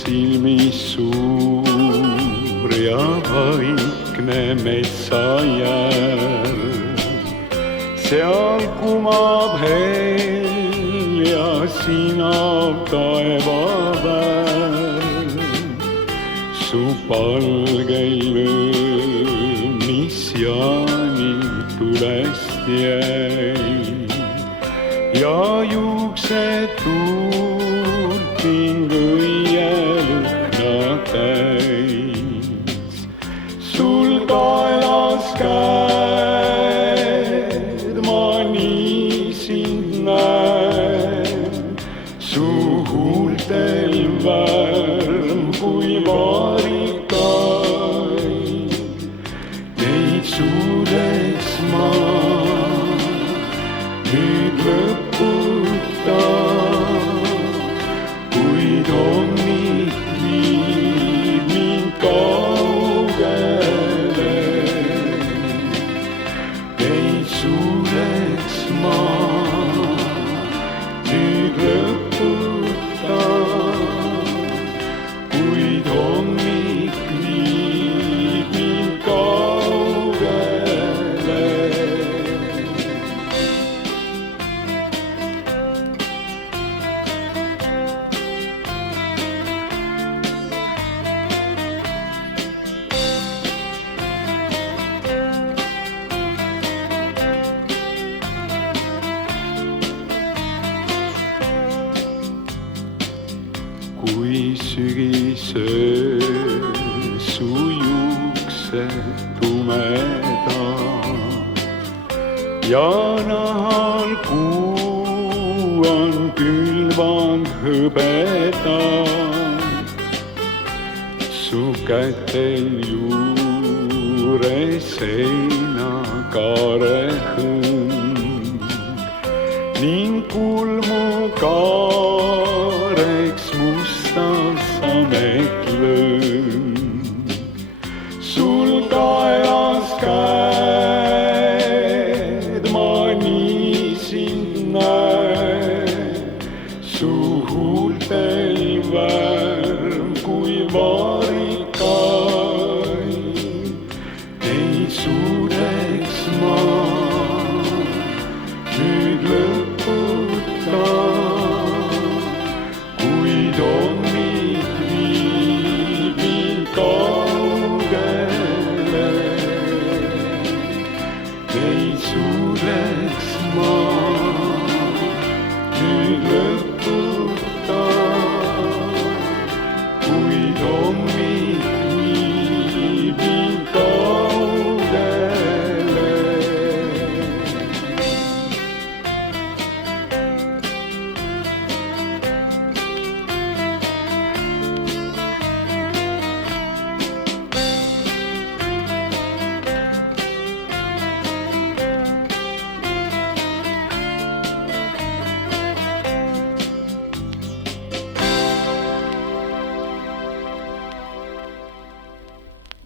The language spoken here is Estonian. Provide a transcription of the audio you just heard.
silmis suur ja vaikne metsajärv. seal kumab helja sinav taevavärv. su palgeil öö, mis jaani tulest jäi ja juuksed tuult ning õielõhna täis. sul kaelas käed, ma nii sind näen, su huultel värm kui vaarikaid. Neid suudeks ma nüüd lõputa, kuid hommik viib mind kaugele. Neid suudeks ma nüüd lõputa, kuid hommik viib mind kaugele. kui sügisöö su juuksed tumedad ja nahal kuu on külvanud hõbedad. su kätel juures seinakaare hõng ning kulmukaareks mustav sametlõng. sul kaelas käed, ma nii sind näen, su huultel värv kui vaarikaid. Ei suudeks ma nüüd lõputa, kuid hommik viib mind kaugele. Ei suudeks ma nüüd lõputa.